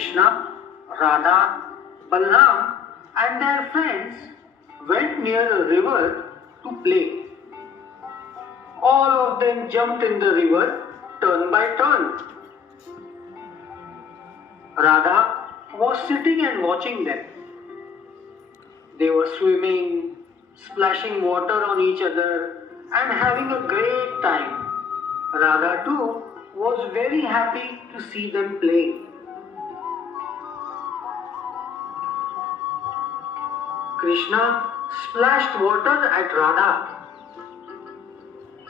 Krishna, Radha, Balram and their friends went near a river to play. All of them jumped in the river turn by turn. Radha was sitting and watching them. They were swimming, splashing water on each other and having a great time. Radha too was very happy to see them playing. Krishna splashed water at Radha.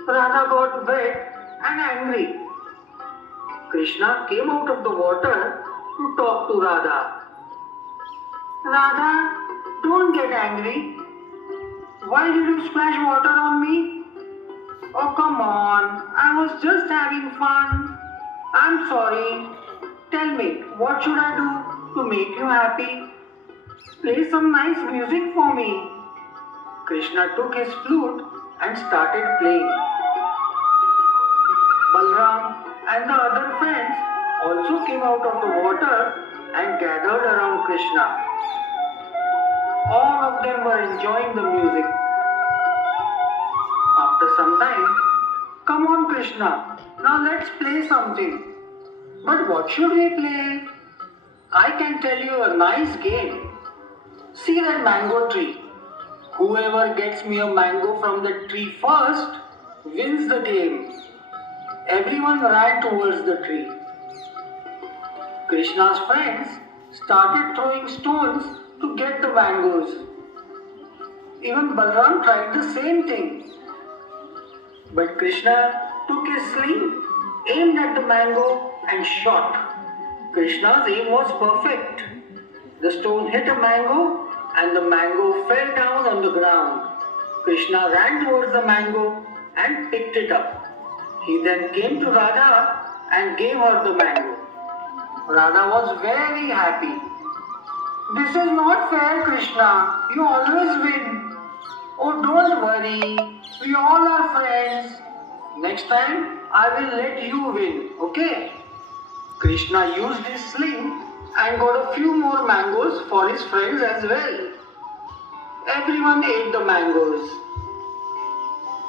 Radha got wet and angry. Krishna came out of the water to talk to Radha. Radha, don't get angry. Why did you splash water on me? Oh, come on. I was just having fun. I'm sorry. Tell me, what should I do to make you happy? Play some nice music for me. Krishna took his flute and started playing. Balram and the other friends also came out of the water and gathered around Krishna. All of them were enjoying the music. After some time, come on Krishna, now let's play something. But what should we play? I can tell you a nice game. See that mango tree. Whoever gets me a mango from the tree first wins the game. Everyone ran towards the tree. Krishna's friends started throwing stones to get the mangoes. Even Balram tried the same thing. But Krishna took his sling, aimed at the mango and shot. Krishna's aim was perfect. The stone hit a mango and the mango fell down on the ground. Krishna ran towards the mango and picked it up. He then came to Radha and gave her the mango. Radha was very happy. This is not fair, Krishna. You always win. Oh, don't worry. We all are friends. Next time, I will let you win, okay? Krishna used his sling and got a few more mangoes for his friends as well. Everyone ate the mangoes.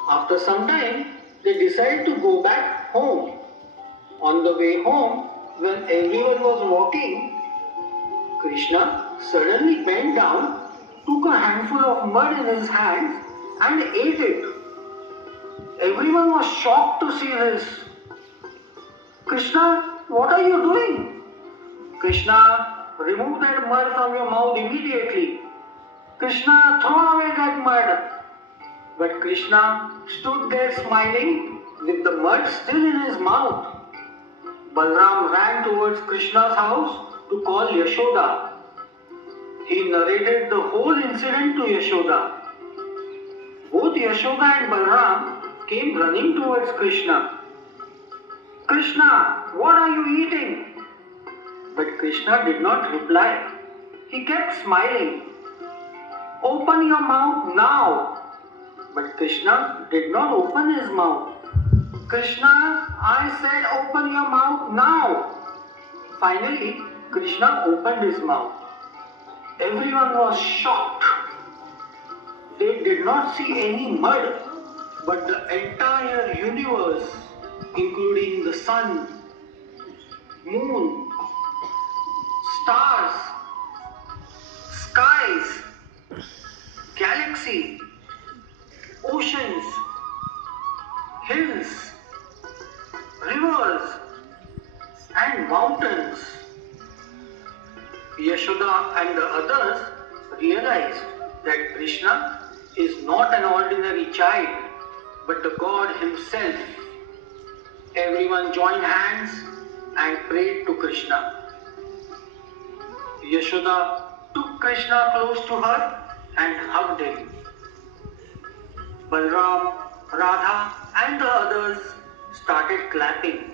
After some time, they decided to go back home. On the way home, when everyone was walking, Krishna suddenly bent down, took a handful of mud in his hands and ate it. Everyone was shocked to see this. Krishna, what are you doing? Krishna, remove that mud from your mouth immediately. Krishna, throw away that mud. But Krishna stood there smiling with the mud still in his mouth. Balram ran towards Krishna's house to call Yashoda. He narrated the whole incident to Yashoda. Both Yashoda and Balram came running towards Krishna. Krishna, what are you eating? But Krishna did not reply. He kept smiling. Open your mouth now. But Krishna did not open his mouth. Krishna, I said open your mouth now. Finally, Krishna opened his mouth. Everyone was shocked. They did not see any mud, but the entire universe, including the sun, moon, stars, skies, galaxy, oceans, hills, rivers and mountains. Yashoda and the others realized that Krishna is not an ordinary child, but the God himself. Everyone joined hands and prayed to Krishna. Yashoda took Krishna close to her and hugged him. Balram, Radha and the others started clapping.